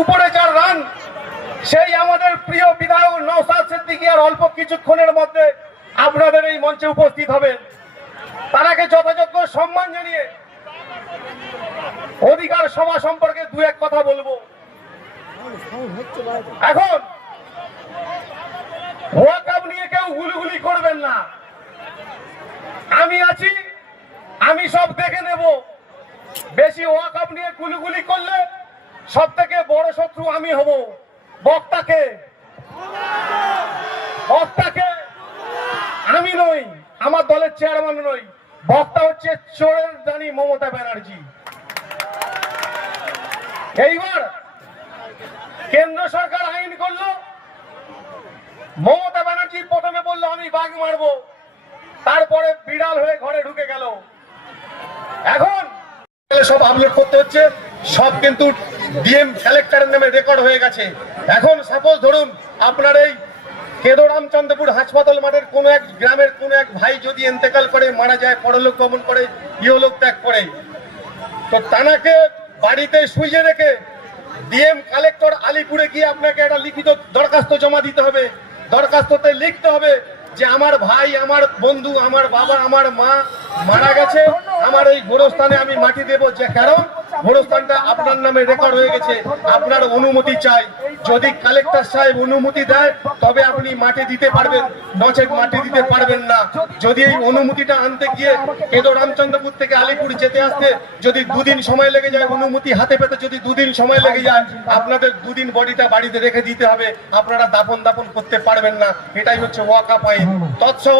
উপরে যার রান। সেই আমাদের প্রিয় বিধায়ক নৌসাদ সিদ্দিকী আর অল্প কিছুক্ষণের মধ্যে আপনাদের এই মঞ্চে উপস্থিত হবেন। তারাকে যথাযোগ্য সম্মান জানিয়ে অধিকার সভা সম্পর্কে দু এক কথা বলব। এখন ওয়াকাপ নিয়ে কেউ গুলিগুলি করবেন না। আমি আছি, আমি সব দেখে নেব। বেশি ওয়াকাপ নিয়ে গুলিগুলি করলে সব থেকে বড় শত্রু আমি হব। বক্তাকে। বক্তাকে। আমি নই, আমার দলের চেয়ারম্যান নই। বক্তা হচ্ছে চোরের জানি মমতা ব্যানার্জি। এইবার কেন্দ্র সরকার আইন করল। মমতা ব্যানার্জি প্রথমে বলল, আমি বাঘ মারবো। তারপরে বিড়াল হয়ে ঘরে ঢুকে গেল। এখন সব আপলোড করতে হচ্ছে। সব কিন্তু ডিএম কালেক্টরের নামে রেকর্ড হয়ে গেছে। এখন সাপোজ ধরুন, আপনার এই কেদো রামচন্দ্রপুর হাসপাতাল মাঠের কোনো এক গ্রামের কোনো এক ভাই যদি এন্তেকাল করে, মারা যায়, পরলোক গমন করে ইহলোক ত্যাগ করে, তো তানাকে বাড়িতে শুয়ে রেখে ডিএম কালেক্টর আলিপুরে গিয়ে আপনাকে একটা লিখিত দরখাস্ত জমা দিতে হবে। দরখাস্ততে লিখতে হবে যে, আমার ভাই, আমার বন্ধু, আমার বাবা, আমার মা মারা গেছে। আমার এই গোরস্থানে আমি মাটি দেব। যে কারণ গোরস্থানটা আপনার নামে রেকর্ড হয়ে গেছে। আপনার অনুমতি চাই। যদি কালেক্টর সাহেব অনুমতি দেয়, তবে আপনি মাটি দিতে পারবেন, নচেত মাটি দিতে পারবেন না। যদি এই অনুমতিটা আনতে গিয়ে কেদো রামচন্দ্রপুর থেকে আলিপুর যেতে আসতে যদি দুদিন সময় লেগে যায়, অনুমতি হাতে পেতে যদি দুদিন সময় লেগে যায়, আপনাদের দুদিন বডিটা বাড়িতে রেখে দিতে হবে। আপনারা দাপন দাপন করতে পারবেন না। এটাই হচ্ছে ওয়াকা পাইন তৎসহ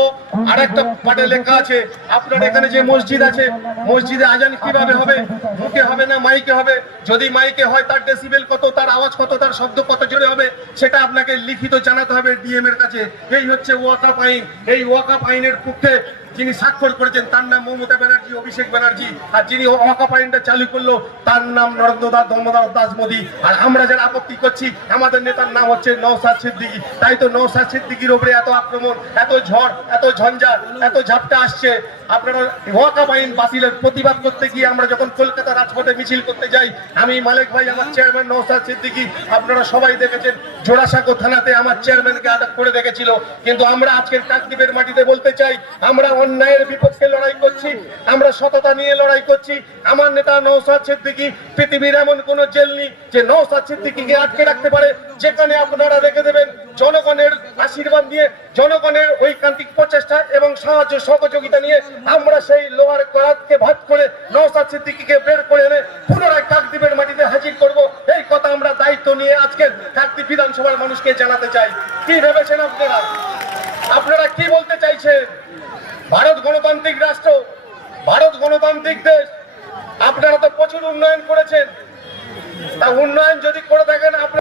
আরেকটা পাটে লেখা আছে, আপনার এখানে যে মসজিদ আছে, মসজিদে আজান কীভাবে হবে? মুখে হবে না মাইকে হবে? যদি মাইকে হয়, তার ডেসিবেল কত, তার আওয়াজ কত, তার শব্দ কত? জোরে হবে সেটা আপনাকে লিখিত জানাতে হবে ডিএম এর কাছে। এই হচ্ছে ওয়াকা আইন। এই ওয়াকা আইনের পক্ষে যিনি স্বাক্ষর করেছেন, তার নাম মমতা ব্যানার্জি, অভিষেক ব্যানার্জি, আর যিনি ওয়াকাপ আইনটা চালু করল, তার নাম নরেন্দ্র দাস ধর্মদাস দাস মোদী। আর আমরা যারা আপত্তি করছি, আমাদের নেতার নাম হচ্ছে নৌসাদ সিদ্দিকী। তাই তো নৌসাদ সিদ্দিকির উপরে এত আক্রমণ, এত ঝড়, এত ঝঞ্ঝাট এত ঝাপটা আসছে। আপনারা ওয়াকাপ আইন বাতিলের প্রতিবাদ করতে গিয়ে আমরা যখন কলকাতা রাজপথে মিছিল করতে যাই, আমি মালিক ভাই, আমার চেয়ারম্যান নৌসাদ সিদ্দিকী, আপনারা সবাই দেখেছেন, জোড়াসাঁকো থানাতে আমার চেয়ারম্যানকে আটক করে রেখেছিল। কিন্তু আমরা আজকের কাকদ্বীপের মাটিতে বলতে চাই, আমরা অন্যায়ের বিপক্ষে লড়াই করছি, আমরা সততা নিয়ে লড়াই করছি। আমার নেতা নৌসাদ সিদ্দিকী পৃথিবীর এমন কোন জেল নেই যে নৌসাদ সিদ্দিকীকে আটকে রাখতে পারে। যেখানে আপনারা রেখে দেবেন জনগণের আশীর্বাদ দিয়ে জনগণের ঐকান্তিক প্রচেষ্টা এবং সাহায্য সহযোগিতা নিয়ে আমরা সেই লোহার করাতকে ভাত করে নৌসাদ সিদ্দিকীকে বের করে এনে পুনরায় কাকদ্বীপের মাটিতে হাজির করব। এই কথা আমরা দায়িত্ব নিয়ে আজকে কাকদ্বীপ বিধানসভার মানুষকে জানাতে চাই। কি ভেবেছেন আপনারা? আপনারা কি বলতে চাইছেন? ভারত গণতান্ত্রিক রাষ্ট্র, ভারত গণতান্ত্রিক দেশ, আপনারা তো প্রচুর উন্নয়ন করেছেন। তা উন্নয়ন যদি করে থাকেন, আপনারা